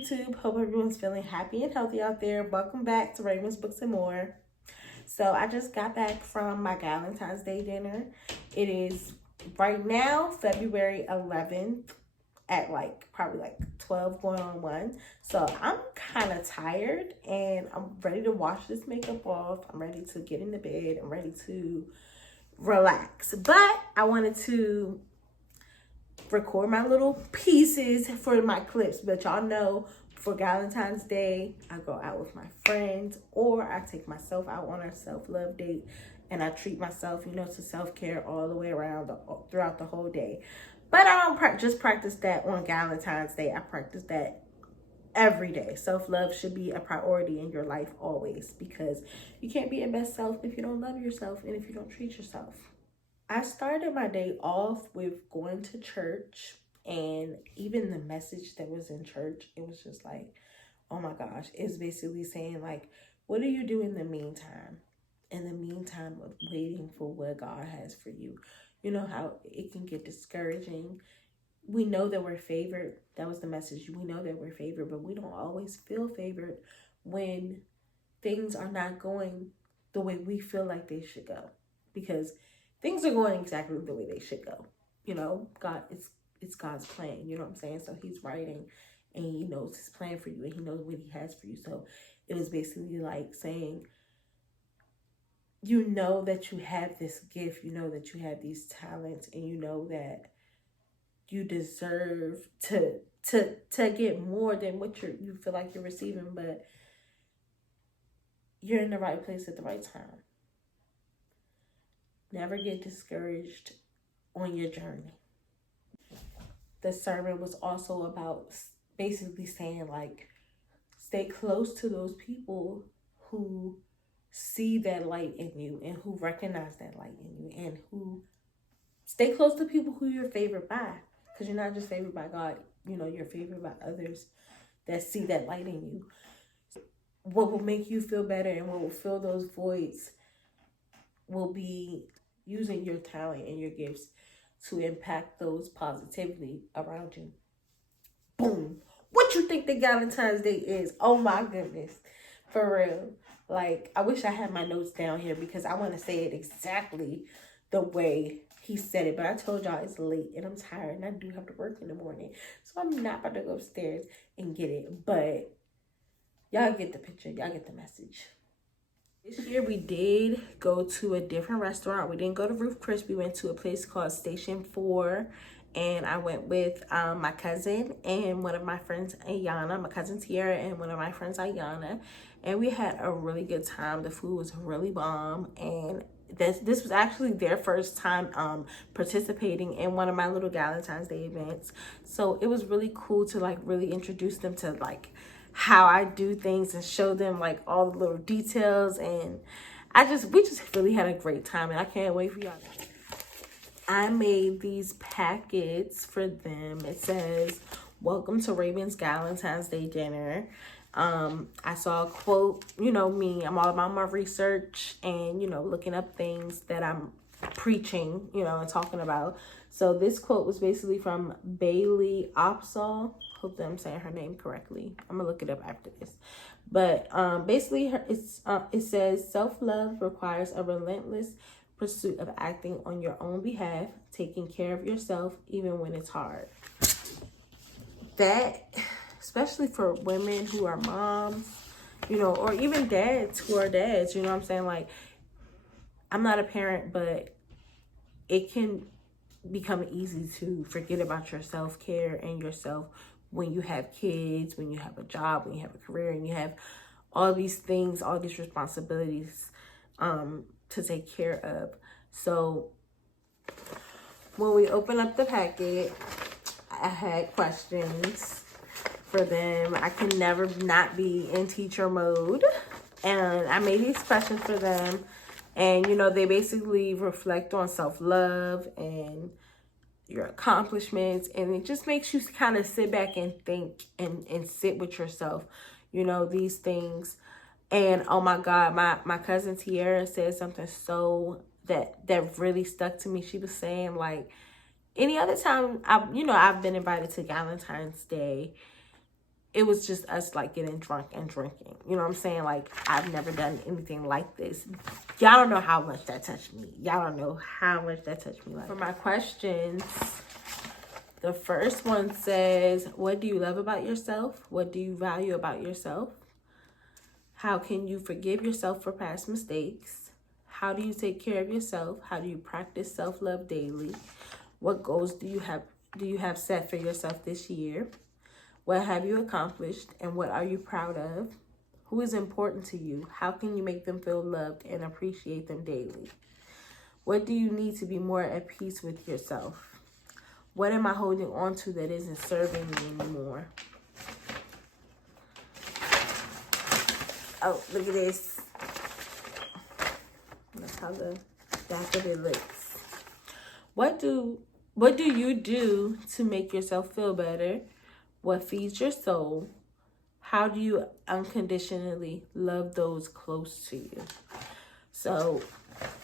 YouTube. Hope everyone's feeling happy and healthy out there. Welcome back to Raven's Books and More. So I just got back from my Valentine's Day dinner. It is right now February 11th at probably 12 going on 1. So I'm kind of tired and I'm ready to wash this makeup off. I'm ready to get in the bed. I'm ready to relax. But I wanted to record my little pieces for my clips. But y'all know for Valentine's Day, I go out with my friends or I take myself out on a self-love date and I treat myself, to self-care all the way around throughout the whole day. But I don't just practice that on Valentine's Day. I practice that every day. Self-love should be a priority in your life always, because you can't be your best self if you don't love yourself and if you don't treat yourself. I started my day off with going to church, and even the message that was in church, it was just like, oh my gosh, it's basically saying what do you do in the meantime? In the meantime of waiting for what God has for you. You know how it can get discouraging. We know that we're favored. That was the message. We know that we're favored, but we don't always feel favored when things are not going the way we feel like they should go. Because things are going exactly the way they should go. God, it's God's plan. You know what I'm saying? So he's writing and he knows his plan for you and he knows what he has for you. So it was basically like saying, you know that you have this gift, you know that you have these talents, and you know that you deserve to get more than what you feel like you're receiving, but you're in the right place at the right time. Never get discouraged on your journey. The sermon was also about basically saying stay close to those people who see that light in you and who recognize that light in you, and who stay close to people who you're favored by, because you're not just favored by God, you're favored by others that see that light in you. What will make you feel better and what will fill those voids will be using your talent and your gifts to impact those positively around you. Boom. What you think the Valentine's Day is? Oh my goodness. For real. I wish I had my notes down here because I want to say it exactly the way he said it. But I told y'all it's late and I'm tired and I do have to work in the morning. So I'm not about to go upstairs and get it. But y'all get the picture. Y'all get the message. This year we did go to a different restaurant. We didn't go to Ruth Chris. We went to a place called Station 4. And I went with my cousin and one of my friends, Ayana, my cousin Tiara, and one of my friends, Ayana. And we had a really good time. The food was really bomb. And this was actually their first time participating in one of my little Valentine's Day events. So it was really cool to really introduce them to how I do things and show them all the little details. And we just really had a great time, and I can't wait for y'all. I made these packets for them. It says, "Welcome to Raven's Valentine's Day dinner." I saw a quote, me, I'm all about my research and, looking up things that I'm preaching, and talking about. So this quote was basically from Bailey Opsall. Hope that I'm saying her name correctly. I'm gonna look it up after this. But basically it says, "Self-love requires a relentless pursuit of acting on your own behalf, taking care of yourself even when it's hard." That, especially for women who are moms, or even dads who are dads, you know what I'm saying? I'm not a parent, but it can become easy to forget about your self-care and yourself when you have kids, when you have a job, when you have a career, and you have all these things, all these responsibilities to take care of. So when we open up the packet, I had questions for them. I can never not be in teacher mode. And I made these questions for them. And, they basically reflect on self-love and your accomplishments. And it just makes you kind of sit back and think and sit with yourself, these things. And oh my God, my cousin Tiara said something that really stuck to me. She was saying any other time I've been invited to Valentine's Day, it was just us like getting drunk and drinking. You know what I'm saying? Like, I've never done anything like this. Y'all don't know how much that touched me. Y'all don't know how much that touched me. Like, for my questions, the first one says, what do you love about yourself? What do you value about yourself? How can you forgive yourself for past mistakes? How do you take care of yourself? How do you practice self-love daily? What goals do you have set for yourself this year? What have you accomplished and what are you proud of? Who is important to you? How can you make them feel loved and appreciate them daily? What do you need to be more at peace with yourself? What am I holding on to that isn't serving me anymore? Oh, look at this. That's how the back of it looks. What do you do to make yourself feel better? What feeds your soul? How do you unconditionally love those close to you? So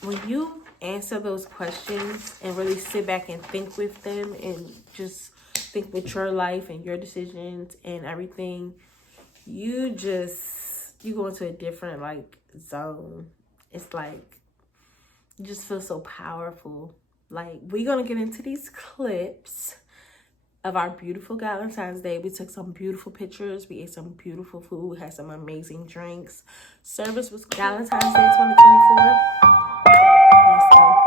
when you answer those questions and really sit back and think with them and just think with your life and your decisions and everything, you go into a different like zone. It's like you just feel so powerful. Like, we're gonna get into these clips of our beautiful Valentine's Day. We took some beautiful pictures. We ate some beautiful food. We had some amazing drinks. Service was Valentine's Day 2024. Let's go.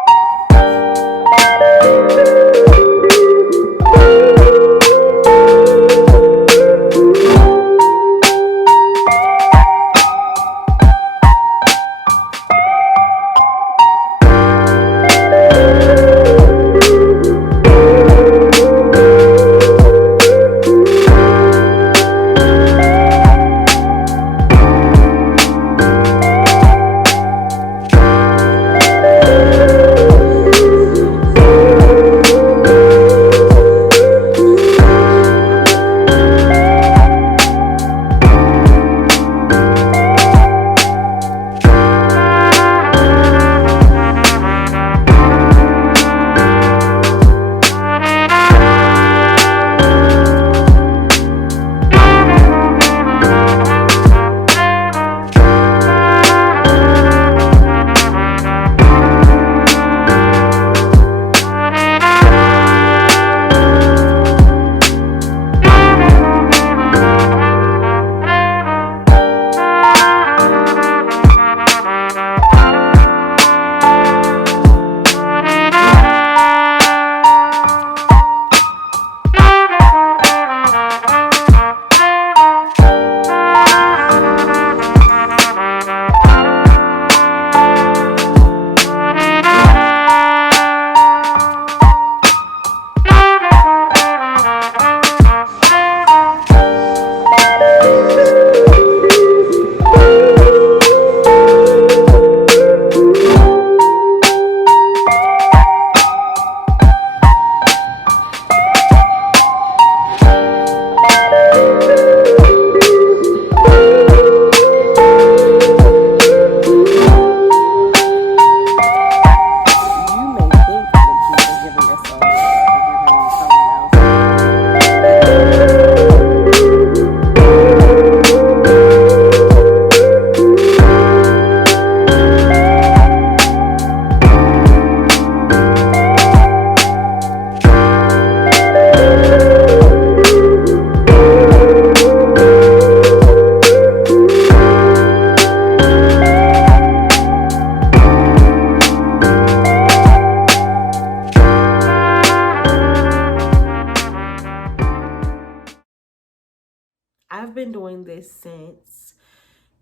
I've been doing this since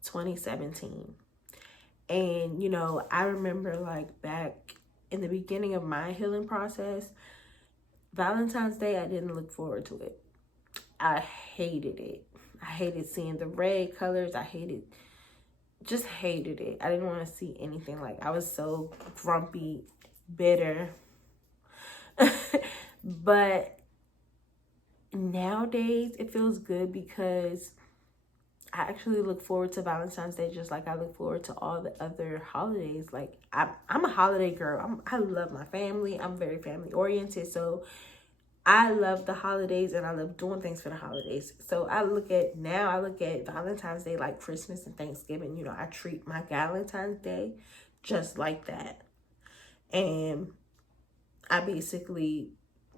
2017. And, you know, I remember like back in the beginning of my healing process, Valentine's Day, I didn't look forward to it. I hated it. I hated seeing the red colors. Just hated it. I didn't want to see anything. Like, I was so grumpy, bitter. But nowadays it feels good because I actually look forward to Valentine's Day just like I look forward to all the other holidays. Like, I'm a holiday girl. I love my family. I'm very family oriented. So I love the holidays and I love doing things for the holidays. So I look at Valentine's Day like Christmas and Thanksgiving. You know, I treat my Valentine's Day just like that. And I basically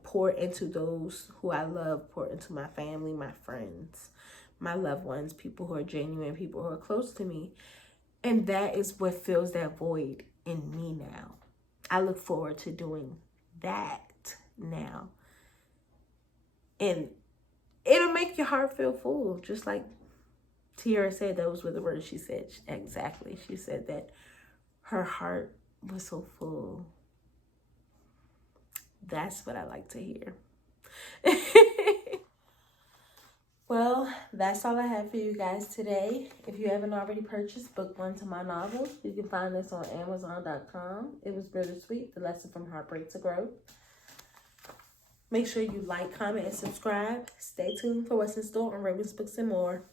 pour into those who I love, pour into my family, my friends, my loved ones, people who are genuine, people who are close to me. And that is what fills that void in me now. I look forward to doing that now. And it'll make your heart feel full. Just like Tiara said, those were the words she said. Exactly. She said that her heart was so full. That's what I like to hear. Well, that's all I have for you guys today. If you haven't already purchased book 1 to my novel, you can find this on Amazon.com. It was bittersweet, the lesson from heartbreak to growth. Make sure you like, comment, and subscribe. Stay tuned for what's in store on Raven's Books and More.